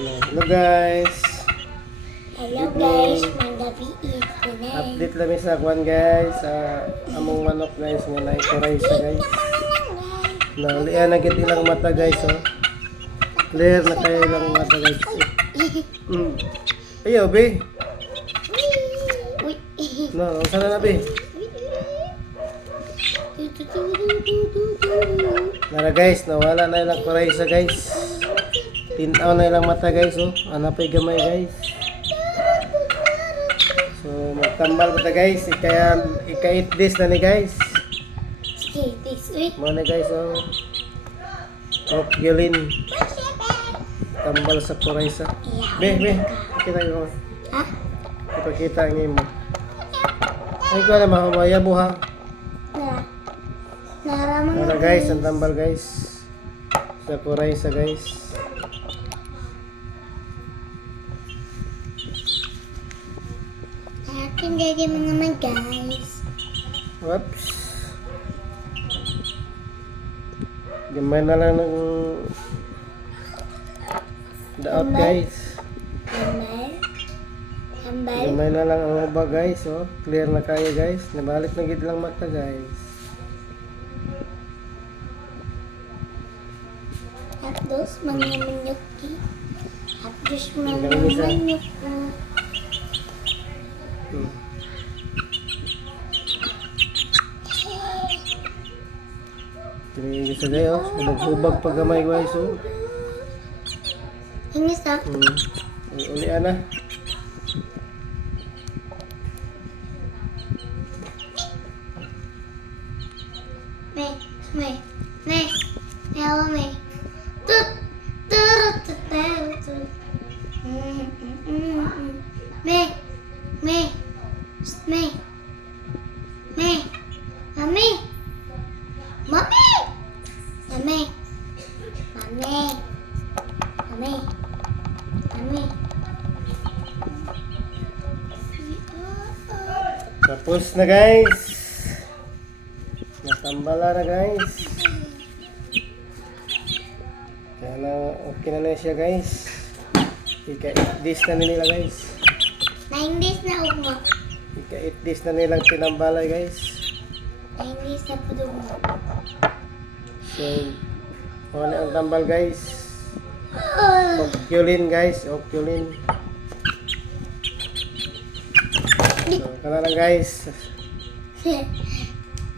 Hello guys. Hello guys, magabi ko na. Update lang sa kwan guys. Among manok guys nga na ikuray sa guys. Naulian na gid ilang mata guys oh. Clear na kayo ilang mata guys. Ayo be. Uy. No, sana na be. Nara guys, nawala na ilang kuray sa guys. Tintaw na ilang mata guys oh. Anapay gamay guys. So magtambal ko ta guys. Ika 8 days na ni guys. Mo na guys oh. Okyolin. Tambal sa kuray sa. Be. Kita ko. Ha? Ipakita ang imo. Ay ko na mamaya buha. Naraman Nara guys, ang tambal guys. Sa kuray sa guys. Akin daddy mo naman guys. Whoops. Gamay na lang ng daot guys. Tambal. Gamay na lang ang uba guys. Oh. Clear na kayo guys. Nabalik na gid lang mata guys. Tapos mga manyok. Tapos mga Ganun isa. manyok. Tinigil sa gayo. Hubag-hubag pag gamay guys. Oh. Hingis na. Ulian na. Me. Hello me. Tut. Turut. Tut. Me. Mami. Tapos na guys. Natambala na guys. Kaya na okay na siya guys. Ika 8 days na nila guys. 9 days na ugma. Ika 8 days na nilang tinambala guys. 9 days na po ugma. So, ano ang tambal guys. Okyolin guys. Okyolin. So, kana lang guys.